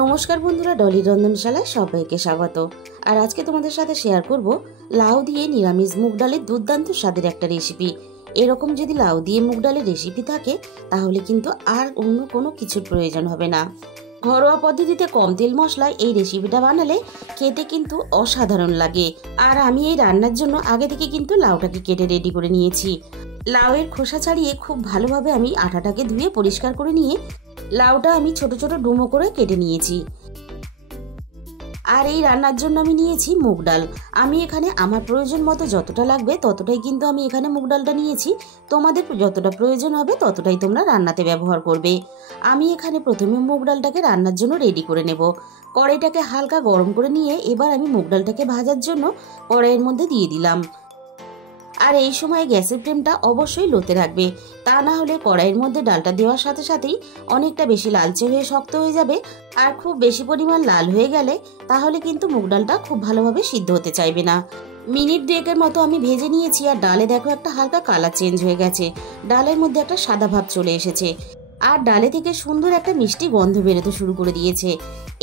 নমস্কার বন্ধুরা, ডলি রন্ধনশালায় সবাইকে স্বাগত। আর আজকে তোমাদের সাথে শেয়ার করব লাউ দিয়ে নিরামিষ মুগ ডালের দুর্দান্ত স্বাদের একটা রেসিপি। এরকম যদি লাউ দিয়ে মুগ ডালের রেসিপি থাকে তাহলে কিন্তু আর অন্য কোনো কিছুর প্রয়োজন হবে না। ঘরোয়া পদ্ধতিতে কম তেল মশলায় এই রেসিপিটা বানালে খেতে কিন্তু অসাধারণ লাগে। আর আমি এই রান্নার জন্য আগে থেকে কিন্তু লাউটাকে কেটে রেডি করে নিয়েছি। লাউয়ের খোসা ছাড়িয়ে খুব ভালোভাবে আমি আটাটাকে ধুয়ে পরিষ্কার করে নিয়ে লাউটা আমি ছোট ছোট ডুমো করে কেটে নিয়েছি। আর এই রান্নার জন্য আমি নিয়েছি মুগ ডাল। আমি এখানে আমার প্রয়োজন মতো যতটা লাগবে ততটাই কিন্তু আমি এখানে মুগ ডালটা নিয়েছি। তোমাদের যতটা প্রয়োজন হবে ততটাই তোমরা রান্নাতে ব্যবহার করবে। আমি এখানে প্রথমে মুগ ডালটাকে রান্নার জন্য রেডি করে নেব। কড়াইটাকে হালকা গরম করে নিয়ে এবার আমি মুগ ডালটাকে ভাজার জন্য কড়াইয়ের মধ্যে দিয়ে দিলাম। আর এই সময় গ্যাসের ফ্লেমটা অবশ্যই লোতে রাখবে, তা না হলে কড়াইয়ের মধ্যে ডালটা দেওয়ার সাথে সাথেই অনেকটা বেশি লালচে হয়ে শক্ত হয়ে যাবে। আর খুব বেশি পরিমাণ লাল হয়ে গেলে তাহলে কিন্তু মুগ ডালটা খুব ভালোভাবে সিদ্ধ হতে চাইবে না। মিনিট দুয়েকের মতো আমি ভেজে নিয়েছি আর ডালে দেখো একটা হালকা কালার চেঞ্জ হয়ে গেছে, ডালের মধ্যে একটা সাদা ভাব চলে এসেছে আর ডালে থেকে সুন্দর একটা মিষ্টি গন্ধ বেরোতে শুরু করে দিয়েছে।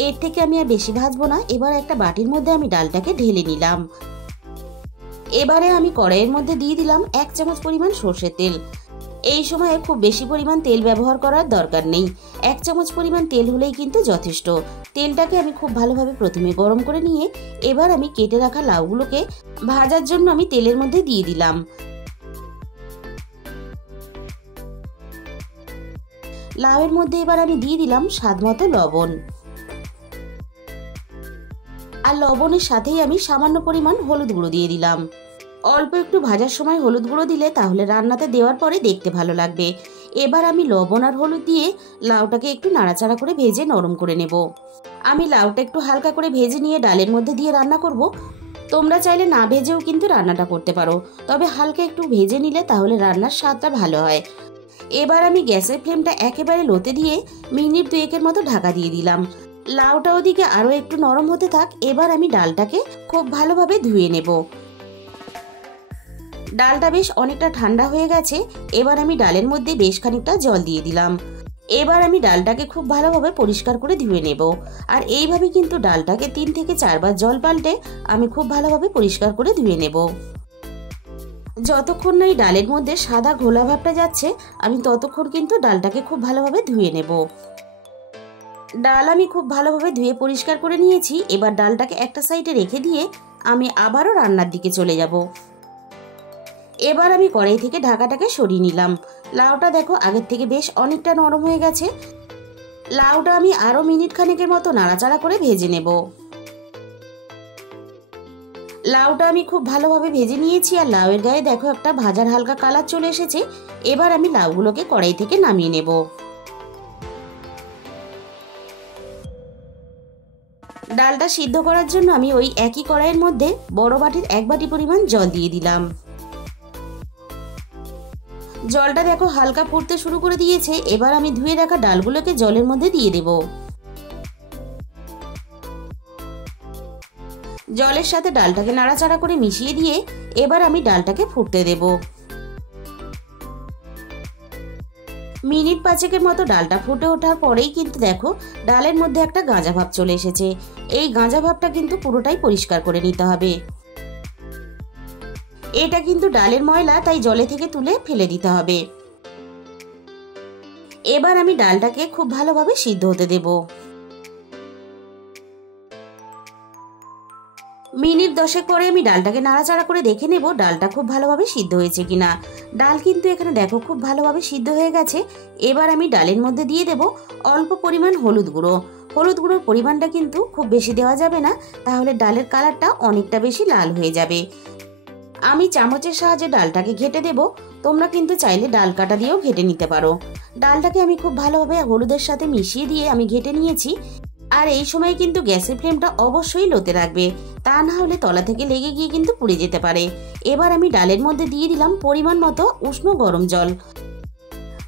এর থেকে আমি আর বেশি ভাজবো না। এবার একটা বাটির মধ্যে আমি ডালটাকে ঢেলে নিলাম। এবারে আমি কড়াইয়ের মধ্যে দিয়ে দিলাম 1 চামচ পরিমাণ সর্ষের তেল। এই সময়ে খুব বেশি পরিমাণ তেল ব্যবহার করার দরকার নেই, 1 চামচ পরিমাণ তেল হলেই কিন্তু যথেষ্ট। তেলটাকে আমি খুব ভালোভাবে প্রথমে গরম করে নিয়ে এবার আমি কেটে রাখা লাউগুলোকে ভাজার জন্য আমি তেলের মধ্যে দিয়ে দিলাম। লাউয়ের মধ্যে এবার আমি দিয়ে দিলাম স্বাদ মতো লবণ। আর লবণের সাথেই আমি সামান্য পরিমাণ হলুদ গুঁড়ো দিয়ে দিলাম। অল্প একটু ভাজার সময় হলুদ গুঁড়ো দিলে তাহলে রান্নাতে দেওয়ার পরে দেখতে ভালো লাগবে। এবার আমি লবণ আর হলুদ দিয়ে লাউটাকে একটু নাড়াচাড়া করে ভেজে নরম করে নেব। আমি লাউটা একটু হালকা করে ভেজে নিয়ে ডালের মধ্যে দিয়ে রান্না করব। তোমরা চাইলে না ভেজেও কিন্তু রান্নাটা করতে পারো, তবে হালকা একটু ভেজে নিলে তাহলে রান্নার স্বাদটা ভালো হয়। এবার আমি গ্যাসের ফ্লেমটা একেবারে লোতে দিয়ে মিনিট দুয়েকের মতো ঢাকা দিয়ে দিলাম। লাউটা ওদিকে আরো একটু নরম হতে থাক। এবার আমি ডালটাকে খুব ভালোভাবে ধুয়ে নেব। ডালটা বেশ অনেকটা ঠান্ডা হয়ে গেছে। এবার আমি ডালের মধ্যে বেশ খানিকটা জল দিয়ে দিলাম। এবার আমি ডালটাকে খুব ভালোভাবে পরিষ্কার করে ধুয়ে নেব। আর এইভাবে কিন্তু ডালটাকে 3 থেকে 4 বার জল পাল্টে আমি খুব ভালোভাবে পরিষ্কার করে ধুয়ে নেব। যতক্ষণ না এই ডালের মধ্যে সাদা ঘোলা ভাবটা যাচ্ছে আমি ততক্ষণ কিন্তু ডালটাকে খুব ভালোভাবে ধুয়ে নেব। ডাল আমি খুব ভালোভাবে ধুয়ে পরিষ্কার করে নিয়েছি। এবার ডালটাকে একটা সাইডে রেখে দিয়ে আমি আবারও রান্নার দিকে চলে যাব। এবার আমি কড়াই থেকে ঢাকাটাকে সরিয়ে নিলাম। লাউটা দেখো আগের থেকে বেশ অনেকটা নরম হয়ে গেছে। লাউটা আমি আরো মিনিট খানেকের মতো নাড়াচাড়া করে ভেজে নেব। লাউটা আমি খুব ভালোভাবে ভেজে নিয়েছি আর লাউয়ের গায়ে দেখো একটা ভাজার হালকা কালার চলে এসেছে। এবার আমি লাউগুলোকে কড়াই থেকে নামিয়ে নেব। ডালটা সিদ্ধ করার জন্য আমি ওই একই কড়াইয়ের মধ্যে বড় বাটির 1 বাটি পরিমাণ জল দিয়ে দিলাম। জলটা দেখো হালকা ফুটতে শুরু করে দিয়েছে। এবার আমি ধুয়ে রাখা ডালগুলোকে জলের মধ্যে দিয়ে দেব। জলের সাথে ডালটাকে নাড়াচাড়া করে মিশিয়ে দিয়ে এবার আমি ডালটাকে ফুটতে দেব। মিনিট 5 মতো ডালটা ফুটে ওঠার পরেই কিন্তু দেখো ডালের মধ্যে একটা গাঁজা ভাব চলে এসেছে। এই গাঁজা ভাবটা কিন্তু পুরোটাই পরিষ্কার করে নিতে হবে। এটা কিন্তু ডালের ময়লা, তাই জলে থেকে তুলে ফেলে দিতে হবে। এবার আমি ডালটাকে খুব ভালোভাবে সিদ্ধ হতে দেব। মিনিট 10 পরে আমি ডালটাকে নাড়াচাড়া করে দেখে নেব ডালটা খুব ভালোভাবে সিদ্ধ হয়েছে কিনা। ডাল কিন্তু এখানে দেখো খুব ভালোভাবে সিদ্ধ হয়ে গেছে। এবার আমি ডালের মধ্যে দিয়ে দেব অল্প পরিমাণ হলুদ গুঁড়ো। হলুদ গুঁড়োর পরিমাণটা কিন্তু খুব বেশি দেওয়া যাবে না, তাহলে ডালের কালারটা অনেকটা বেশি লাল হয়ে যাবে। আমি চামচের সাহায্যে ডালটাকে ঘেটে দেব। তোমরা কিন্তু চাইলে ডাল কাটা দিয়েও ঘেটে নিতে পারো। ডালটাকে আমি খুব ভালোভাবে হলুদের সাথে মিশিয়ে দিয়ে আমি ঘেটে নিয়েছি। আর এই সময় কিন্তু গ্যাসের ফ্লেমটা অবশ্যই লোতে রাখবে, তা না হলে তলা থেকে লেগে গিয়ে কিন্তু পুড়ে যেতে পারে। এবার আমি ডালের মধ্যে দিয়ে দিলাম পরিমাণ মতো উষ্ণ গরম জল।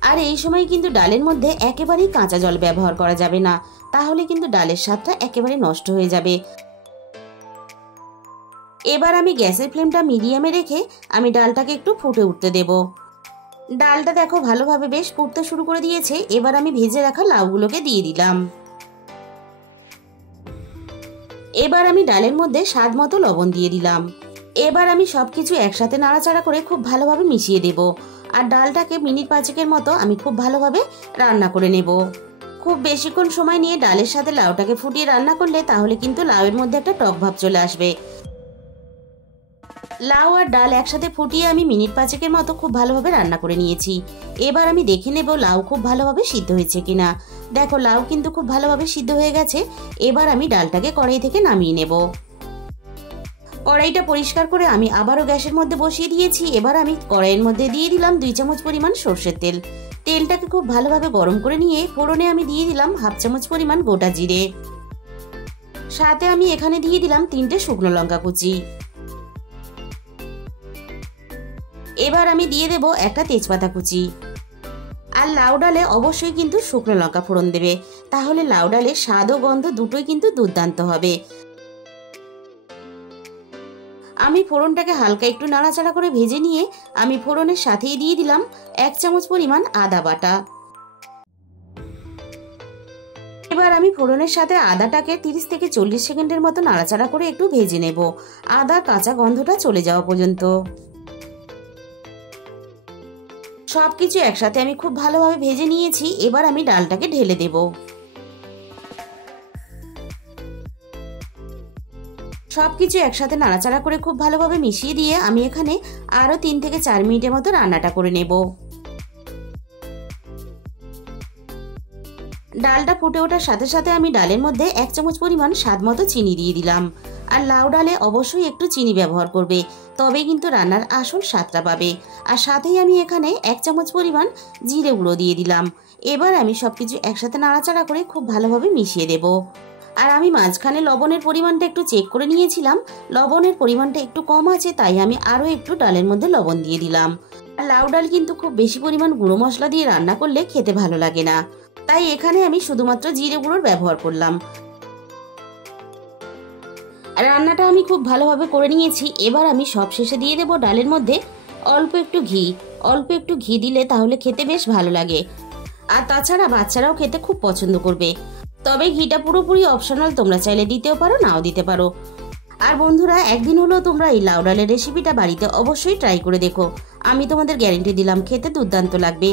আর এই সময় কিন্তু ডালের মধ্যে একেবারেই কাঁচা জল ব্যবহার করা যাবে না, তাহলে কিন্তু ডালের স্বাদটা একেবারে নষ্ট হয়ে যাবে। এবার আমি গ্যাসের ফ্লেমটা মিডিয়ামে রেখে আমি ডালটাকে একটু ফুটে উঠতে দেব। ডালটা দেখো ভালোভাবে বেশ ফুটতে শুরু করে দিয়েছে। এবার আমি ভেজে রাখা লাউগুলোকে দিয়ে দিলাম। এবার আমি ডালের মধ্যে স্বাদ মতো লবণ দিয়ে দিলাম। এবার আমি সবকিছু একসাথে নাড়াচাড়া করে খুব ভালোভাবে মিশিয়ে দেব। আর ডালটাকে মিনিট 5 মতো আমি খুব ভালোভাবে রান্না করে নেব। খুব বেশিক্ষণ সময় নিয়ে ডালের সাথে লাউটাকে ফুটিয়ে রান্না করলে তাহলে কিন্তু লাউয়ের মধ্যে একটা টক ভাব চলে আসবে। লাউ আর ডাল একসাথে ফুটিয়ে আমি মিনিট 5 মতো খুব ভালোভাবে রান্না করে নিয়েছি। এবার আমি দেখে নেব লাউ খুব ভালোভাবে সিদ্ধ হয়েছে কিনা। দেখো লাউ কিন্তু খুব ভালোভাবে সিদ্ধ হয়ে গেছে। এবার আমি ডালটাকে কড়াই থেকে নামিয়ে নেব। কড়াইটা পরিষ্কার করে আমি আবারও গ্যাসের মধ্যে বসিয়ে দিয়েছি। এবার আমি কড়াইয়ের মধ্যে দিয়ে দিলাম 2 চামচ পরিমাণ সর্ষের তেল। তেলটাকে খুব ভালোভাবে গরম করে নিয়ে ফোড়নে আমি দিয়ে দিলাম 1/2 চামচ পরিমাণ গোটা জিরে। সাথে আমি এখানে দিয়ে দিলাম 3টে শুকনো লঙ্কা কুচি। এবার আমি দিয়ে দেব একটা তেজপাতা কুচি। আর লাউ ডালে অবশ্যই কিন্তু শুকনো লঙ্কা ফোড়ন দেবে, তাহলে লাউ ডালের স্বাদ ও গন্ধ দুটোই কিন্তু দুর্দান্ত হবে। আমি ফোড়নটাকে হালকা একটু নাড়াচাড়া করে ভেজে নিয়ে আমি ফোড়নের সাথেই দিয়ে দিলাম 1 চামচ পরিমাণ আদা বাটা। এবার আমি ফোড়নের সাথে আদাটাকে 30 থেকে 40 সেকেন্ডের মতো নাড়াচাড়া করে একটু ভেজে নেব, আদার কাঁচা গন্ধটা চলে যাওয়া পর্যন্ত। সবকিছু একসাথে আমি খুব ভালোভাবে ভেজে নিয়েছি। এবার আমি ডালটাকে ঢেলে দেব। সবকিছু একসাথে নাড়াচাড়া করে খুব ভালোভাবে মিশিয়ে দিয়ে আমি এখানে আরো 3 থেকে 4 মিনিটের মতো রান্নাটা করে নেব। ডালটা ফুটে ওঠার সাথে সাথে আমি ডালের মধ্যে 1 চামচ পরিমাণ স্বাদ মতো চিনি দিয়ে দিলাম। আর লাউ ডালে অবশ্যই একটু চিনি ব্যবহার করবে, তবে কিন্তু রান্নার আসল স্বাদটা পাবে। আর সাথেই আমি এখানে 1 চামচ পরিমাণ জিরে গুঁড়ো দিয়ে দিলাম। এবার আমি সবকিছু একসাথে নাড়াচাড়া করে খুব ভালোভাবে মিশিয়ে দেব। আর আমি মাঝখানে লবণের পরিমাণটা একটু চেক করে নিয়েছিলাম, লবণের পরিমাণটা একটু কম আছে, তাই আমি আরও একটু ডালের মধ্যে লবণ দিয়ে দিলাম। আর লাউ ডাল কিন্তু খুব বেশি পরিমাণ গুঁড়ো মশলা দিয়ে রান্না করলে খেতে ভালো লাগে না, তাই এখানে আমি শুধুমাত্র জিরে গুঁড়োর ব্যবহার করলাম। রান্নাটা আমি খুব ভালোভাবে করে নিয়েছি। এবার আমি সব শেষে দিয়ে দেব ডালের মধ্যে অল্প একটু ঘি। অল্প একটু ঘি দিলে তাহলে খেতে বেশ ভালো লাগে, আর তাছাড়া বাচ্চারাও খেতে খুব পছন্দ করবে। তবে ঘিটা পুরোপুরি অপশনাল, তোমরা চাইলে দিতেও পারো, নাও দিতে পারো। আর বন্ধুরা, একদিন হলেও তোমরা এই লাউ ডালের রেসিপিটা বাড়িতে অবশ্যই ট্রাই করে দেখো। আমি তোমাদের গ্যারেন্টি দিলাম খেতে দুর্দান্ত লাগবে।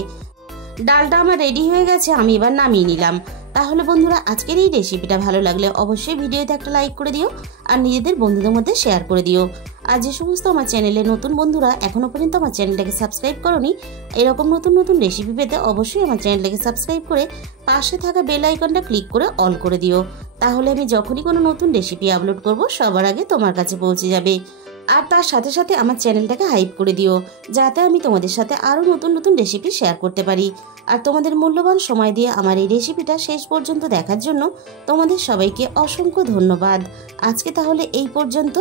ডালটা আমার রেডি হয়ে গেছে, আমি এবার নামিয়ে নিলাম। তাহলে বন্ধুরা, আজকের এই রেসিপিটা ভালো লাগলে অবশ্যই ভিডিওতে একটা লাইক করে দিও আর নিজেদের বন্ধুদের মধ্যে শেয়ার করে দিও। আর যে সমস্ত আমার চ্যানেলে নতুন বন্ধুরা এখনো পর্যন্ত আমার চ্যানেলটাকে সাবস্ক্রাইব করোনি, এরকম নতুন নতুন রেসিপি পেতে অবশ্যই আমার চ্যানেলটাকে সাবস্ক্রাইব করে পাশে থাকা বেল আইকনটা ক্লিক করে অল করে দিও। তাহলে আমি যখনই কোনো নতুন রেসিপি আপলোড করব সবার আগে তোমার কাছে পৌঁছে যাবে। আর তার সাথে সাথে আমার চ্যানেলটাকে হাইপ করে দিও, যাতে আমি তোমাদের সাথে আরও নতুন নতুন রেসিপি শেয়ার করতে পারি। আর তোমাদের মূল্যবান সময় দিয়ে আমার এই রেসিপিটা শেষ পর্যন্ত দেখার জন্য তোমাদের সবাইকে অসংখ্য ধন্যবাদ। আজকে তাহলে এই পর্যন্ত।